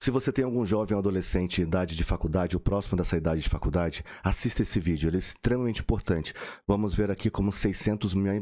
Se você tem algum jovem ou adolescente em idade de faculdade ou próximo dessa idade de faculdade, assista esse vídeo, ele é extremamente importante. Vamos ver aqui como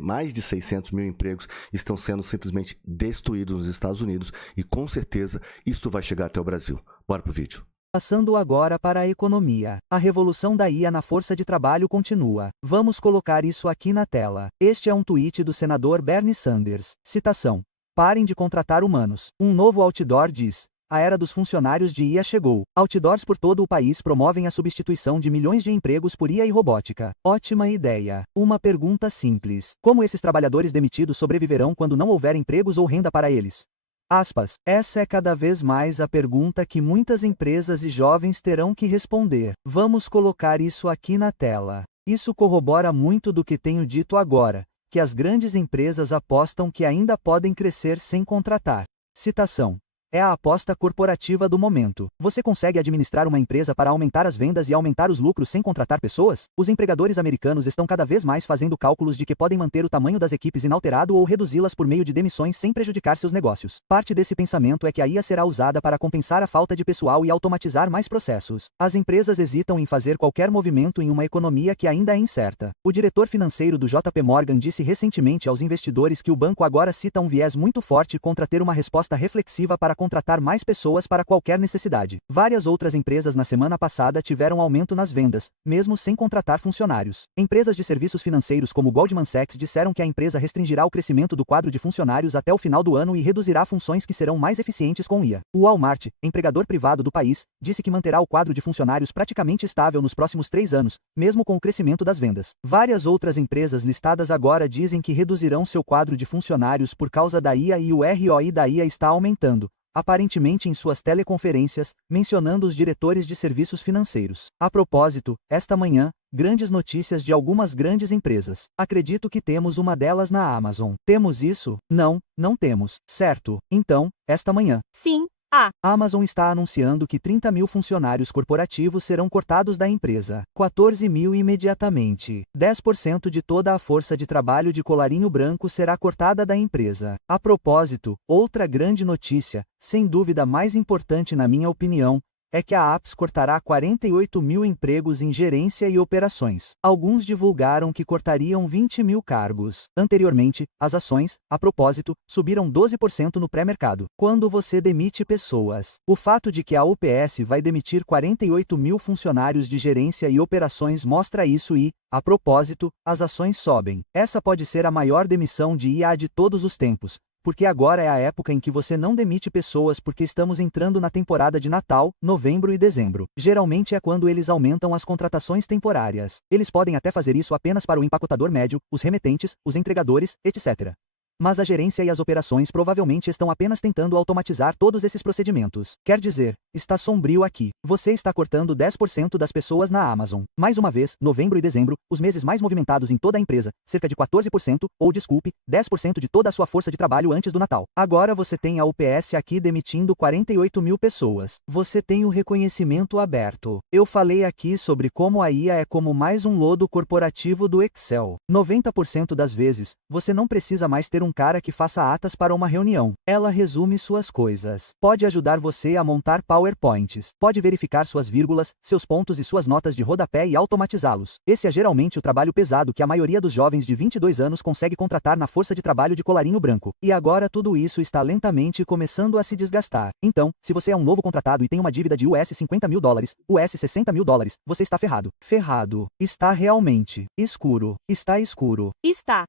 mais de 600 mil empregos estão sendo simplesmente destruídos nos Estados Unidos e com certeza isto vai chegar até o Brasil. Bora pro vídeo. Passando agora para a economia. A revolução da IA na força de trabalho continua. Vamos colocar isso aqui na tela. Este é um tweet do senador Bernie Sanders. Citação: "Parem de contratar humanos." Um novo outdoor diz: "A era dos funcionários de IA chegou." Outdoors por todo o país promovem a substituição de milhões de empregos por IA e robótica. Ótima ideia. Uma pergunta simples: como esses trabalhadores demitidos sobreviverão quando não houver empregos ou renda para eles? Aspas. Essa é cada vez mais a pergunta que muitas empresas e jovens terão que responder. Vamos colocar isso aqui na tela. Isso corrobora muito do que tenho dito agora, que as grandes empresas apostam que ainda podem crescer sem contratar. Citação: "É a aposta corporativa do momento." Você consegue administrar uma empresa para aumentar as vendas e aumentar os lucros sem contratar pessoas? Os empregadores americanos estão cada vez mais fazendo cálculos de que podem manter o tamanho das equipes inalterado ou reduzi-las por meio de demissões sem prejudicar seus negócios. Parte desse pensamento é que a IA será usada para compensar a falta de pessoal e automatizar mais processos. As empresas hesitam em fazer qualquer movimento em uma economia que ainda é incerta. O diretor financeiro do JP Morgan disse recentemente aos investidores que o banco agora cita um viés muito forte contra ter uma resposta reflexiva para contratar mais pessoas para qualquer necessidade. Várias outras empresas na semana passada tiveram aumento nas vendas, mesmo sem contratar funcionários. Empresas de serviços financeiros como Goldman Sachs disseram que a empresa restringirá o crescimento do quadro de funcionários até o final do ano e reduzirá funções que serão mais eficientes com IA. O Walmart, empregador privado do país, disse que manterá o quadro de funcionários praticamente estável nos próximos 3 anos, mesmo com o crescimento das vendas. Várias outras empresas listadas agora dizem que reduzirão seu quadro de funcionários por causa da IA e o ROI da IA está aumentando, aparentemente em suas teleconferências, mencionando os diretores de serviços financeiros. A propósito, esta manhã, grandes notícias de algumas grandes empresas. Acredito que temos uma delas na Amazon. Temos isso? Não, não temos. Certo. Então, esta manhã. Sim. A Amazon está anunciando que 30 mil funcionários corporativos serão cortados da empresa. 14 mil imediatamente. 10% de toda a força de trabalho de colarinho branco será cortada da empresa. A propósito, outra grande notícia, sem dúvida mais importante na minha opinião, é que a Apps cortará 48 mil empregos em gerência e operações. Alguns divulgaram que cortariam 20 mil cargos. Anteriormente, as ações, a propósito, subiram 12% no pré-mercado. Quando você demite pessoas. O fato de que a UPS vai demitir 48 mil funcionários de gerência e operações mostra isso e, a propósito, as ações sobem. Essa pode ser a maior demissão de IA de todos os tempos, porque agora é a época em que você não demite pessoas porque estamos entrando na temporada de Natal, novembro e dezembro. Geralmente é quando eles aumentam as contratações temporárias. Eles podem até fazer isso apenas para o empacotador médio, os remetentes, os entregadores, etc. Mas a gerência e as operações provavelmente estão apenas tentando automatizar todos esses procedimentos. Quer dizer, está sombrio aqui. Você está cortando 10% das pessoas na Amazon. Mais uma vez, novembro e dezembro, os meses mais movimentados em toda a empresa, cerca de 14%, ou desculpe, 10% de toda a sua força de trabalho antes do Natal. Agora você tem a UPS aqui demitindo 48 mil pessoas. Você tem o reconhecimento aberto. Eu falei aqui sobre como a IA é como mais um lodo corporativo do Excel. 90% das vezes, você não precisa mais ter um cara que faça atas para uma reunião. Ela resume suas coisas. Pode ajudar você a montar PowerPoints. Pode verificar suas vírgulas, seus pontos e suas notas de rodapé e automatizá-los. Esse é geralmente o trabalho pesado que a maioria dos jovens de 22 anos consegue contratar na força de trabalho de colarinho branco. E agora tudo isso está lentamente começando a se desgastar. Então, se você é um novo contratado e tem uma dívida de US 50 mil dólares, US 60 mil dólares, você está ferrado. Ferrado. Está realmente. Escuro. Está escuro. Está.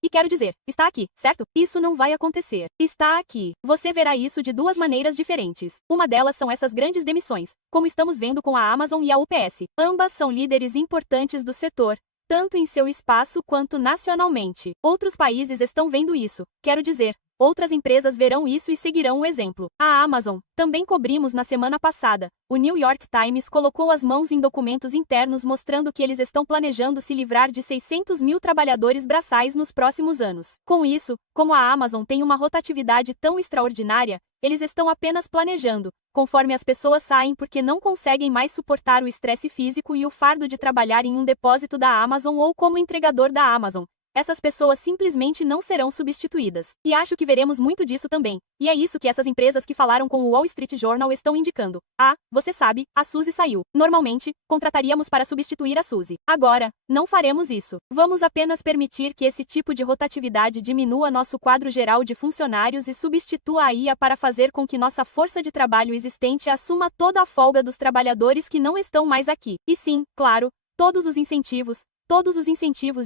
E quero dizer, está aqui. Certo? Isso não vai acontecer. Está aqui. Você verá isso de duas maneiras diferentes. Uma delas são essas grandes demissões, como estamos vendo com a Amazon e a UPS. Ambas são líderes importantes do setor, tanto em seu espaço quanto nacionalmente. Outros países estão vendo isso. Quero dizer, outras empresas verão isso e seguirão o exemplo. A Amazon, também cobrimos na semana passada. O New York Times colocou as mãos em documentos internos mostrando que eles estão planejando se livrar de 600 mil trabalhadores braçais nos próximos anos. Com isso, como a Amazon tem uma rotatividade tão extraordinária, eles estão apenas planejando, conforme as pessoas saem porque não conseguem mais suportar o estresse físico e o fardo de trabalhar em um depósito da Amazon ou como entregador da Amazon. essas pessoas simplesmente não serão substituídas. E acho que veremos muito disso também. E é isso que essas empresas que falaram com o Wall Street Journal estão indicando. Ah, você sabe, a Suzy saiu. Normalmente, contrataríamos para substituir a Suzy. Agora, não faremos isso. Vamos apenas permitir que esse tipo de rotatividade diminua nosso quadro geral de funcionários e substitua a IA para fazer com que nossa força de trabalho existente assuma toda a folga dos trabalhadores que não estão mais aqui. E sim, claro, todos os incentivos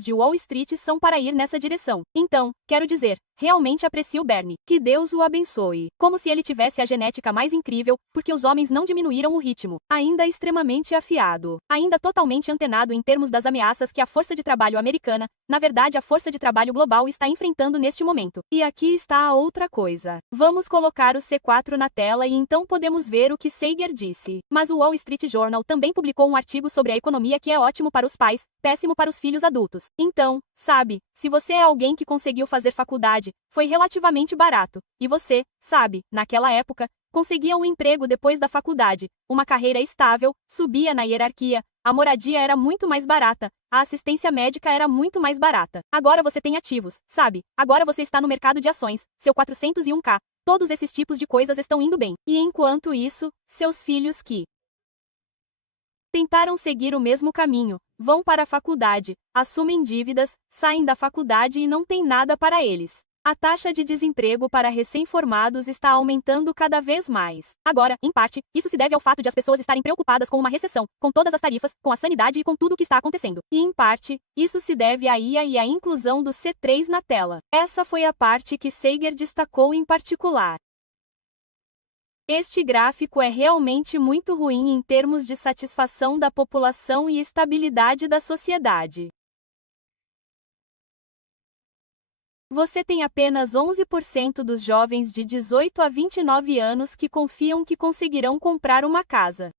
de Wall Street são para ir nessa direção. Então, quero dizer, realmente aprecio Bernie. Que Deus o abençoe. Como se ele tivesse a genética mais incrível, porque os homens não diminuíram o ritmo. Ainda extremamente afiado. Ainda totalmente antenado em termos das ameaças que a força de trabalho americana, na verdade a força de trabalho global está enfrentando neste momento. E aqui está a outra coisa. Vamos colocar o C4 na tela e então podemos ver o que Sager disse. Mas o Wall Street Journal também publicou um artigo sobre a economia que é ótimo para os pais, péssimo para os filhos adultos. Então, sabe, se você é alguém que conseguiu fazer faculdade, foi relativamente barato, e você, sabe, naquela época, conseguia um emprego depois da faculdade, uma carreira estável, subia na hierarquia, a moradia era muito mais barata, a assistência médica era muito mais barata. Agora você tem ativos, sabe? Agora você está no mercado de ações, seu 401k, todos esses tipos de coisas estão indo bem. E enquanto isso, seus filhos que tentaram seguir o mesmo caminho, vão para a faculdade, assumem dívidas, saem da faculdade e não tem nada para eles. A taxa de desemprego para recém-formados está aumentando cada vez mais. Agora, em parte, isso se deve ao fato de as pessoas estarem preocupadas com uma recessão, com todas as tarifas, com a sanidade e com tudo o que está acontecendo. E em parte, isso se deve à IA e à inclusão do C3 na tela. Essa foi a parte que Sager destacou em particular. Este gráfico é realmente muito ruim em termos de satisfação da população e estabilidade da sociedade. Você tem apenas 11% dos jovens de 18 a 29 anos que confiam que conseguirão comprar uma casa.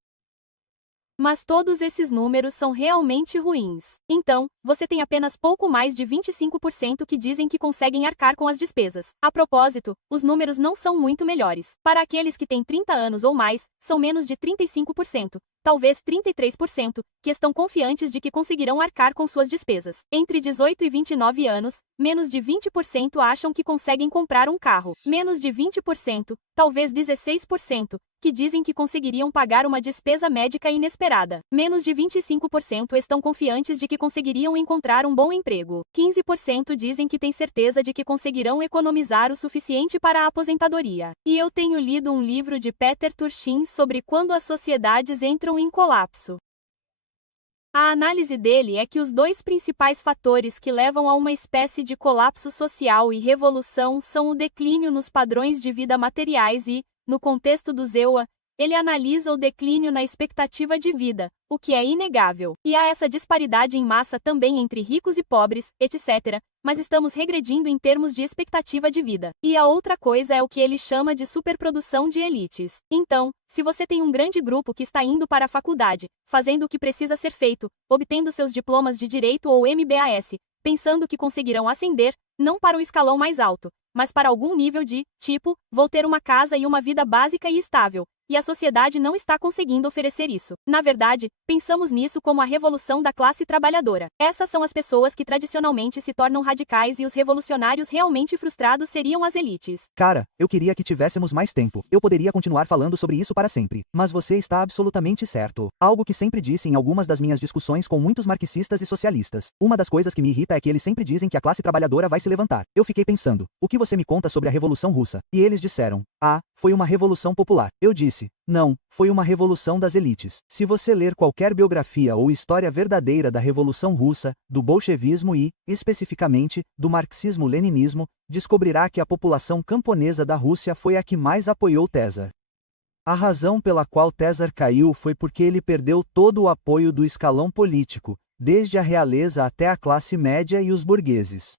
Mas todos esses números são realmente ruins. Então, você tem apenas pouco mais de 25% que dizem que conseguem arcar com as despesas. A propósito, os números não são muito melhores. Para aqueles que têm 30 anos ou mais, são menos de 35%. Talvez 33%, que estão confiantes de que conseguirão arcar com suas despesas. Entre 18 e 29 anos, menos de 20% acham que conseguem comprar um carro. Menos de 20%, talvez 16%, que dizem que conseguiriam pagar uma despesa médica inesperada. Menos de 25% estão confiantes de que conseguiriam encontrar um bom emprego. 15% dizem que têm certeza de que conseguirão economizar o suficiente para a aposentadoria. E eu tenho lido um livro de Peter Turchin sobre quando as sociedades entram em colapso. A análise dele é que os dois principais fatores que levam a uma espécie de colapso social e revolução são o declínio nos padrões de vida materiais e, no contexto do ZEUA, ele analisa o declínio na expectativa de vida, o que é inegável. E há essa disparidade em massa também entre ricos e pobres, etc., mas estamos regredindo em termos de expectativa de vida. E a outra coisa é o que ele chama de superprodução de elites. Então, se você tem um grande grupo que está indo para a faculdade, fazendo o que precisa ser feito, obtendo seus diplomas de direito ou MBAS, pensando que conseguirão ascender, não para o escalão mais alto, mas para algum nível de, tipo, vou ter uma casa e uma vida básica e estável, e a sociedade não está conseguindo oferecer isso. Na verdade, pensamos nisso como a revolução da classe trabalhadora. Essas são as pessoas que tradicionalmente se tornam radicais e os revolucionários realmente frustrados seriam as elites. Cara, eu queria que tivéssemos mais tempo. Eu poderia continuar falando sobre isso para sempre. Mas você está absolutamente certo. Algo que sempre disse em algumas das minhas discussões com muitos marxistas e socialistas. Uma das coisas que me irrita é que eles sempre dizem que a classe trabalhadora vai se levantar. Eu fiquei pensando, o que você me conta sobre a Revolução Russa? E eles disseram, foi uma revolução popular. Eu disse, não, foi uma revolução das elites. Se você ler qualquer biografia ou história verdadeira da Revolução Russa, do bolchevismo e, especificamente, do marxismo-leninismo, descobrirá que a população camponesa da Rússia foi a que mais apoiou César. A razão pela qual César caiu foi porque ele perdeu todo o apoio do escalão político, desde a realeza até a classe média e os burgueses.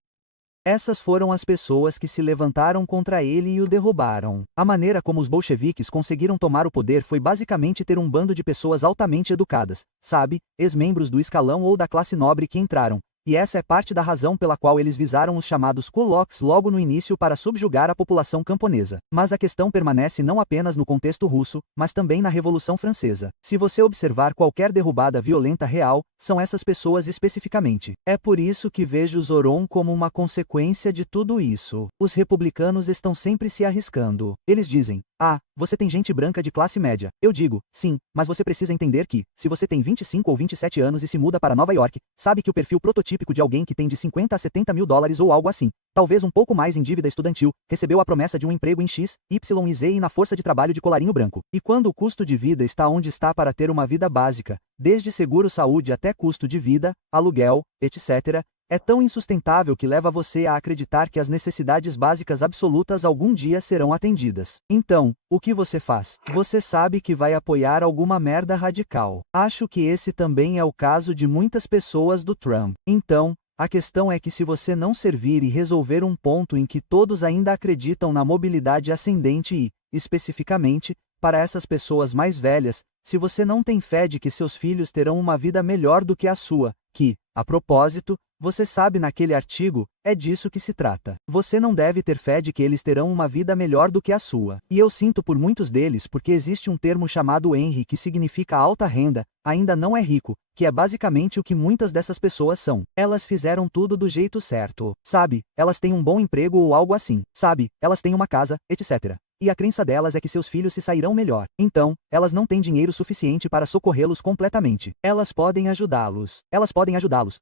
Essas foram as pessoas que se levantaram contra ele e o derrubaram. A maneira como os bolcheviques conseguiram tomar o poder foi basicamente ter um bando de pessoas altamente educadas, sabe, ex-membros do escalão ou da classe nobre que entraram, e essa é parte da razão pela qual eles visaram os chamados kulaks logo no início para subjugar a população camponesa. Mas a questão permanece não apenas no contexto russo, mas também na Revolução Francesa. Se você observar qualquer derrubada violenta real, são essas pessoas especificamente. É por isso que vejo Zoron como uma consequência de tudo isso. Os republicanos estão sempre se arriscando. Eles dizem: ah, você tem gente branca de classe média. Eu digo: sim, mas você precisa entender que, se você tem 25 ou 27 anos e se muda para Nova York, sabe que o perfil prototípico de alguém que tem de 50 a 70 mil dólares ou algo assim, talvez um pouco mais em dívida estudantil, recebeu a promessa de um emprego em X, Y e Z e na força de trabalho de colarinho branco. E quando o custo de vida está onde está para ter uma vida básica, desde seguro-saúde até custo de vida, aluguel, etc., é tão insustentável que leva você a acreditar que as necessidades básicas absolutas algum dia serão atendidas. Então, o que você faz? Você sabe que vai apoiar alguma merda radical. Acho que esse também é o caso de muitas pessoas do Trump. Então, a questão é que se você não servir e resolver um ponto em que todos ainda acreditam na mobilidade ascendente e, especificamente, para essas pessoas mais velhas, se você não tem fé de que seus filhos terão uma vida melhor do que a sua, que, a propósito, você sabe naquele artigo, é disso que se trata. Você não deve ter fé de que eles terão uma vida melhor do que a sua. E eu sinto por muitos deles porque existe um termo chamado ENRI que significa alta renda, ainda não é rico, que é basicamente o que muitas dessas pessoas são. Elas fizeram tudo do jeito certo. Sabe, elas têm um bom emprego ou algo assim. Sabe, elas têm uma casa, etc. E a crença delas é que seus filhos se sairão melhor. Então, elas não têm dinheiro suficiente para socorrê-los completamente. Elas podem ajudá-los.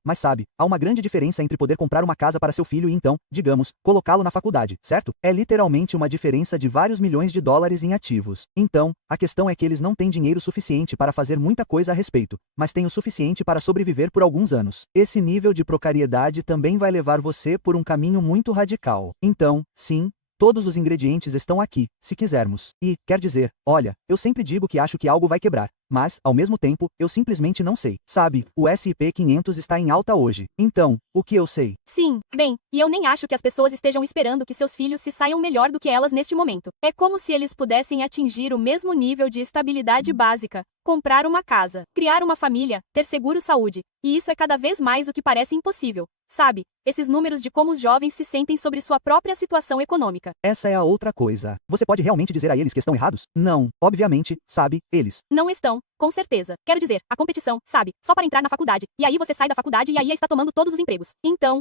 Mas sabe, há uma grande diferença entre poder comprar uma casa para seu filho e então, digamos, colocá-lo na faculdade, certo? É literalmente uma diferença de vários milhões de dólares em ativos. Então, a questão é que eles não têm dinheiro suficiente para fazer muita coisa a respeito, mas têm o suficiente para sobreviver por alguns anos. Esse nível de precariedade também vai levar você por um caminho muito radical. Então, sim, todos os ingredientes estão aqui, se quisermos. E, quer dizer, olha, eu sempre digo que acho que algo vai quebrar, mas, ao mesmo tempo, eu simplesmente não sei. Sabe, o S&P 500 está em alta hoje. Então, o que eu sei? Sim, bem, e eu nem acho que as pessoas estejam esperando que seus filhos se saiam melhor do que elas neste momento. É como se eles pudessem atingir o mesmo nível de estabilidade básica, comprar uma casa, criar uma família, ter seguro-saúde, e isso é cada vez mais o que parece impossível. Sabe, esses números de como os jovens se sentem sobre sua própria situação econômica. Essa é a outra coisa. Você pode realmente dizer a eles que estão errados? Não, obviamente, sabe, eles não estão, com certeza. Quero dizer, a competição, sabe, só para entrar na faculdade, e aí você sai da faculdade e aí está tomando todos os empregos. Então,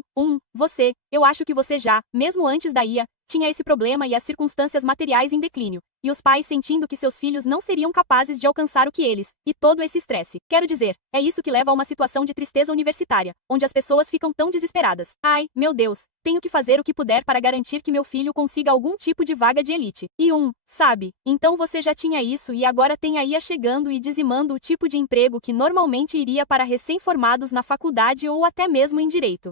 eu acho que você já, mesmo antes da IA, tinha esse problema e as circunstâncias materiais em declínio, e os pais sentindo que seus filhos não seriam capazes de alcançar o que eles, e todo esse estresse. Quero dizer, é isso que leva a uma situação de tristeza universitária, onde as pessoas ficam tão desesperadas. Ai, meu Deus, tenho que fazer o que puder para garantir que meu filho consiga algum tipo de vaga de elite. E sabe, então você já tinha isso e agora tem a IA chegando e dizimando o tipo de emprego que normalmente iria para recém-formados na faculdade ou até mesmo em direito.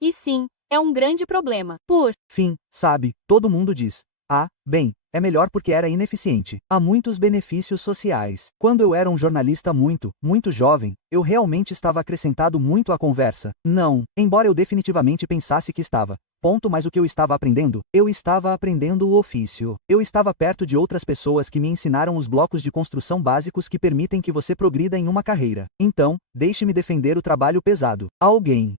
E sim, é um grande problema. Por fim, sabe, todo mundo diz: ah, bem, é melhor porque era ineficiente. Há muitos benefícios sociais. Quando eu era um jornalista muito jovem, eu realmente estava acrescentado muito à conversa. Não, embora eu definitivamente pensasse que estava. Mas o que eu estava aprendendo? Eu estava aprendendo o ofício. Eu estava perto de outras pessoas que me ensinaram os blocos de construção básicos que permitem que você progrida em uma carreira. Então, deixe-me defender o trabalho pesado.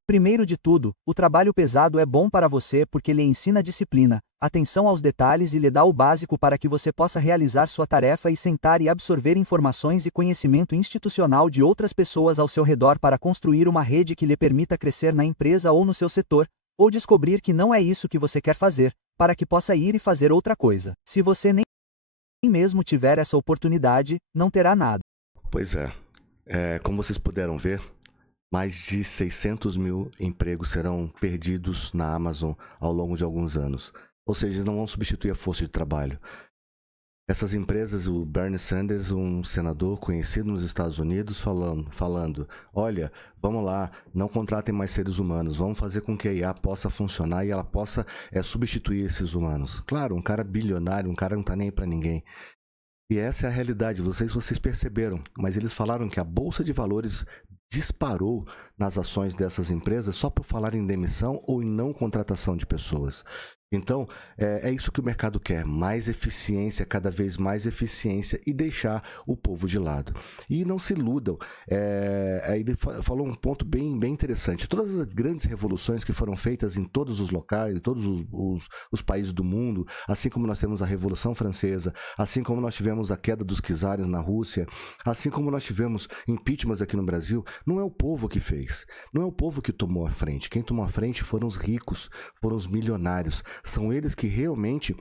Primeiro de tudo, o trabalho pesado é bom para você porque lhe ensina disciplina, atenção aos detalhes e lhe dá o básico para que você possa realizar sua tarefa e sentar e absorver informações e conhecimento institucional de outras pessoas ao seu redor para construir uma rede que lhe permita crescer na empresa ou no seu setor, ou descobrir que não é isso que você quer fazer, para que possa ir e fazer outra coisa. Se você nem mesmo tiver essa oportunidade, não terá nada. Pois é. Como vocês puderam ver, mais de 600 mil empregos serão perdidos na Amazon ao longo de alguns anos. Ou seja, eles não vão substituir a força de trabalho. Essas empresas, o Bernie Sanders, um senador conhecido nos Estados Unidos, falando, olha, vamos lá, não contratem mais seres humanos, vamos fazer com que a IA possa funcionar e ela possa substituir esses humanos. Claro, um cara bilionário, um cara não tá nem aí pra ninguém. E essa é a realidade, vocês perceberam, mas eles falaram que a Bolsa de Valores disparou nas ações dessas empresas só por falar em demissão ou em não contratação de pessoas. Então, é isso que o mercado quer, mais eficiência, cada vez mais eficiência e deixar o povo de lado. E não se iludam, ele falou um ponto bem interessante, todas as grandes revoluções que foram feitas em todos os locais, em todos os países do mundo, assim como nós temos a Revolução Francesa, assim como nós tivemos a queda dos czares na Rússia, assim como nós tivemos impeachments aqui no Brasil, não é o povo que fez, não é o povo que tomou a frente, quem tomou a frente foram os ricos, foram os milionários, são eles que realmente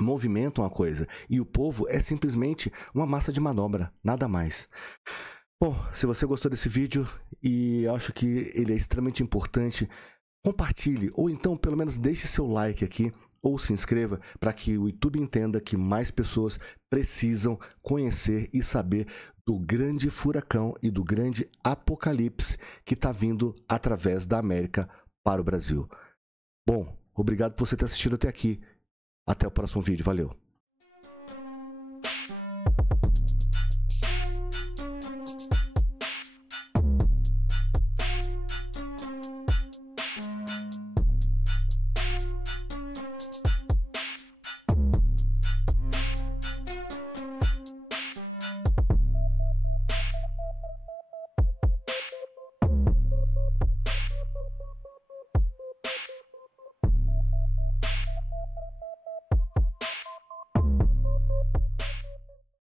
movimentam a coisa. E o povo é simplesmente uma massa de manobra, nada mais. Bom, se você gostou desse vídeo e acho que ele é extremamente importante, compartilhe, ou então pelo menos deixe seu like aqui, ou se inscreva para que o YouTube entenda que mais pessoas precisam conhecer e saber do grande furacão e do grande apocalipse que está vindo através da América para o Brasil. Bom, obrigado por você ter assistido até aqui. Até o próximo vídeo. Valeu!